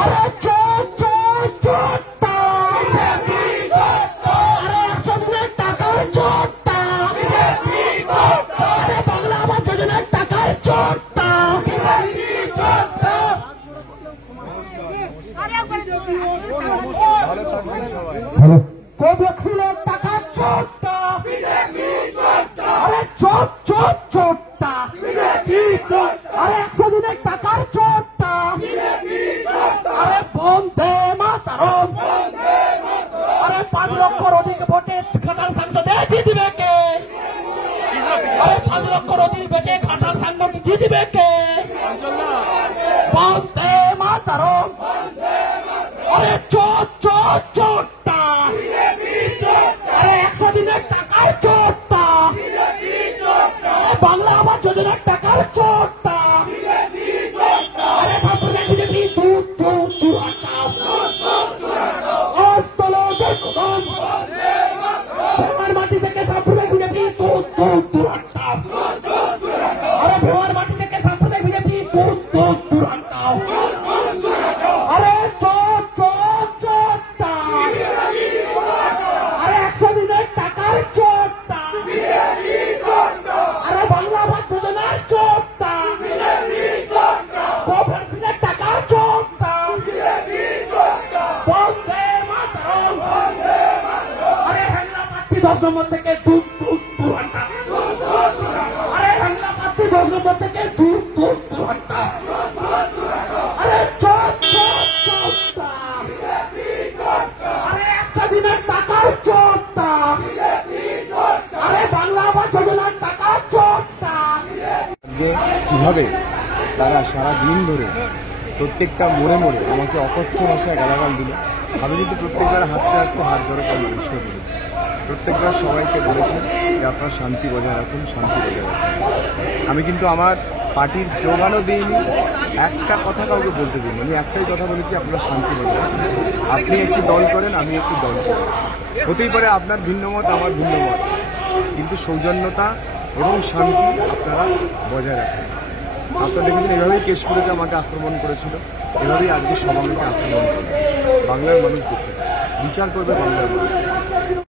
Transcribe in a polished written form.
আরে চোর চোর চোরটা, আরে 100 দিনের টাকার চোরটা, আরে বাংলা আবাস যোজনার টাকার চোরটা, কোভ্যাক্সিনের টাকার চোরটা, আরে চোর চোর চোরটা, আরে 100 দিনের টাকার চোরটা, আরে বন্দে মাতরম, আরে 5 লক্ষর অধিক ভোটে ঘাটাল সাংসদে জিতবে কে? আরে 5 লক্ষর অধিক ভোটে ঘাটাল সাংসদ জিতবে কে? বন্দে মাতরম, আরে চোর চোর চোরটা, আরে 100 দিনের টাকার চোরটা, বাংলা আবাস যোজনার টাকার চোরটা, আরে ভাবলে বিজেপি দূর দূর দূর হটাও, ভেওয়ার মাটি থেকে সাপুরে বিজেপি দূর দূর দূর হটাও, আরে ভেওয়ার মাটি থেকে সাপুরে বিজেপি দূর দূর দূর হটাও, আরে চোর চোর চোরটা, আরে 100 দিনের টাকার চোরটা, আরে বাংলা আবাস যোজনার চোরটা, কোভ্যাক্সিনের টাকার চোরটা, বন্দে মাতরম, আরে হাঙ্গা প্রার্থী 10 নম্বর থেকে দূর দূর দূর হটা, আরে হাঙ্গা প্রার্থী 10 নম্বর থেকে দূর দূর দূর হটা, আরে চোর চোর চোরটা, আরে 100 দিনের টাকার চোরটা, আরে বাংলা আবাস যোজনার টাকার চোরটা। কিভাবে তারা সারা দিন ধরে প্রত্যেকটা মোড়ে মোড়ে আমাকে অকথ্য ভাষায় গালাগাল দিল। আমি কিন্তু প্রত্যেকবার হাসতে হাসতে হাত জড়ো করে নমস্কার করেছি। প্রত্যেকবার সবাইকে বলেছি যে আপনারা শান্তি বজায় রাখুন, শান্তি বজায় রাখুন। আমি কিন্তু আমার পার্টির স্লোগানও দিইনি, একটা কথা কাউকে বলতে দিইনি। আমি একটাই কথা বলেছি, আপনারা শান্তি বজায় রাখুন। আপনি একটি দল করেন, আমি একটি দল করি, হতেই পারে আপনার ভিন্ন মত, আমার ভিন্ন মত, কিন্তু সৌজন্যতা এবং শান্তি আপনারা বজায় রাখুন। আপনারা দেখেছেন এভাবেই কেশপুরীতে আমাকে আক্রমণ করেছিল, এভাবেই আজকে সব আমাকে আক্রমণ করবে। বাংলার মানুষ দেখতে বিচার করবে, বাংলার মানুষ।